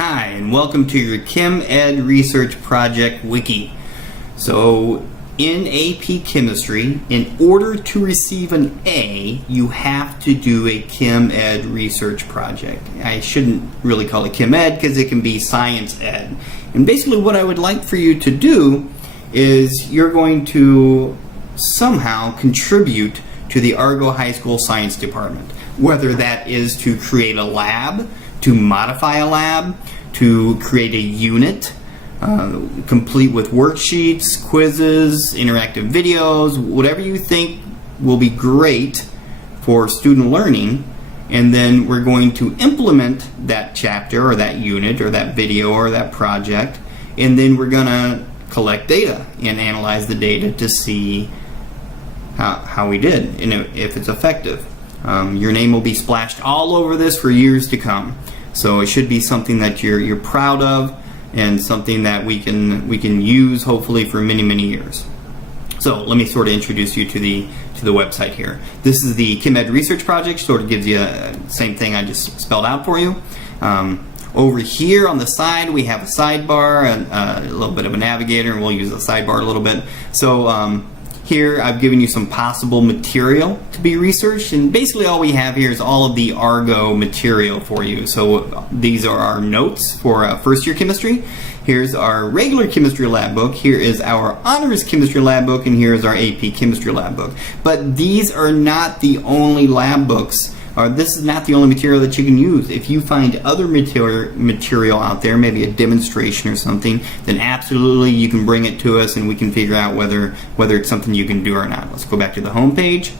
Hi, and welcome to your Chem Ed Research Project Wiki. So, in AP Chemistry, in order to receive an A, you have to do a Chem Ed Research Project. I shouldn't really call it Chem Ed because it can be Science Ed. And basically what I would like for you to do is you're going to somehow contribute to the Argo High School Science Department. Whether that is to create a lab, to modify a lab, to create a unit, complete with worksheets, quizzes, interactive videos, whatever you think will be great for student learning, and then we're going to implement that chapter or that unit or that video or that project, and then we're going to collect data and analyze the data to see how we did and if it's effective. Your name will be splashed all over this for years to come. So it should be something that you're proud of and something that we can use hopefully for many years. So let me sort of introduce you to the website here. This is the Chem Ed Research Project. Sort of gives you the same thing I just spelled out for you. Over here on the side we have a sidebar and a little bit of a navigator, and we'll use the sidebar a little bit. So here I've given you some possible material to be researched, and basically all we have here is all of the Argo material for you. So these are our notes for first year chemistry. Here's our regular chemistry lab book, here is our honors chemistry lab book, and here is our AP chemistry lab book. But these are not the only lab books. This is not the only material that you can use. If you find other material out there, maybe a demonstration or something, then absolutely you can bring it to us and we can figure out whether it's something you can do or not. Let's go back to the home page.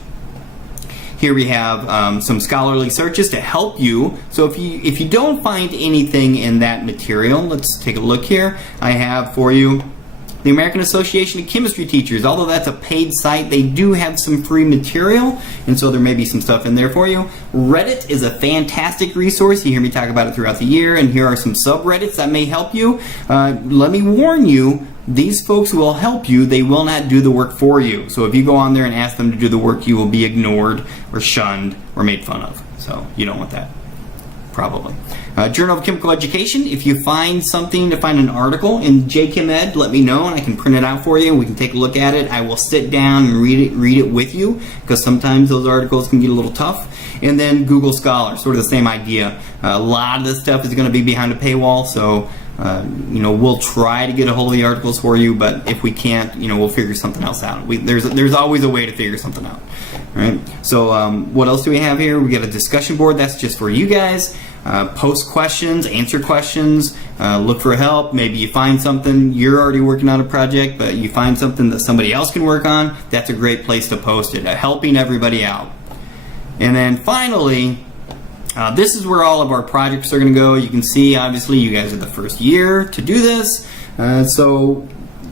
Here we have some scholarly searches to help you. So if you don't find anything in that material, let's take a look here. I have for you the American Association of Chemistry Teachers. Although that's a paid site, they do have some free material, and so there may be some stuff in there for you. Reddit is a fantastic resource. You hear me talk about it throughout the year, and here are some subreddits that may help you. Let me warn you, these folks who will help you, they will not do the work for you. So if you go on there and ask them to do the work, you will be ignored or shunned or made fun of. So you don't want that. Probably. Journal of Chemical Education, if you find something, to find an article in JChem Ed, let me know and I can print it out for you and we can take a look at it. I will sit down and read it with you, because sometimes those articles can get a little tough. And then Google Scholar, sort of the same idea. A lot of this stuff is going to be behind a paywall, so we'll try to get a hold of the articles for you, but if we can't, we'll figure something else out. There's always a way to figure something out. All right. So what else do we have here? We got a discussion board. That's just for you guys. Post questions, answer questions, look for help. Maybe you find something, you're already working on a project, but you find something that somebody else can work on. That's a great place to post it, helping everybody out. And then finally, this is where all of our projects are going to go. You can see, obviously, you guys are the first year to do this. So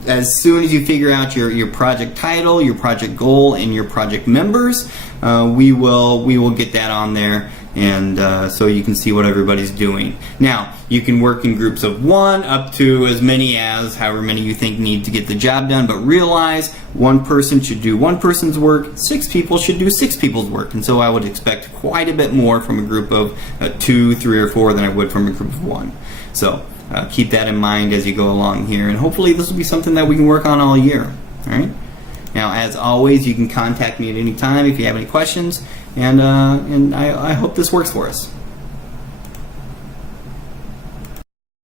as soon as you figure out your project title, your project goal, and your project members, we will get that on there, and so you can see what everybody's doing. Now, you can work in groups of 1 up to as many as however many you think need to get the job done, but realize one person should do one person's work, 6 people should do 6 people's work, and so I would expect quite a bit more from a group of 2, 3, or 4 than I would from a group of 1. So keep that in mind as you go along here, and hopefully this will be something that we can work on all year. All right. Now, as always, you can contact me at any time if you have any questions, and I hope this works for us.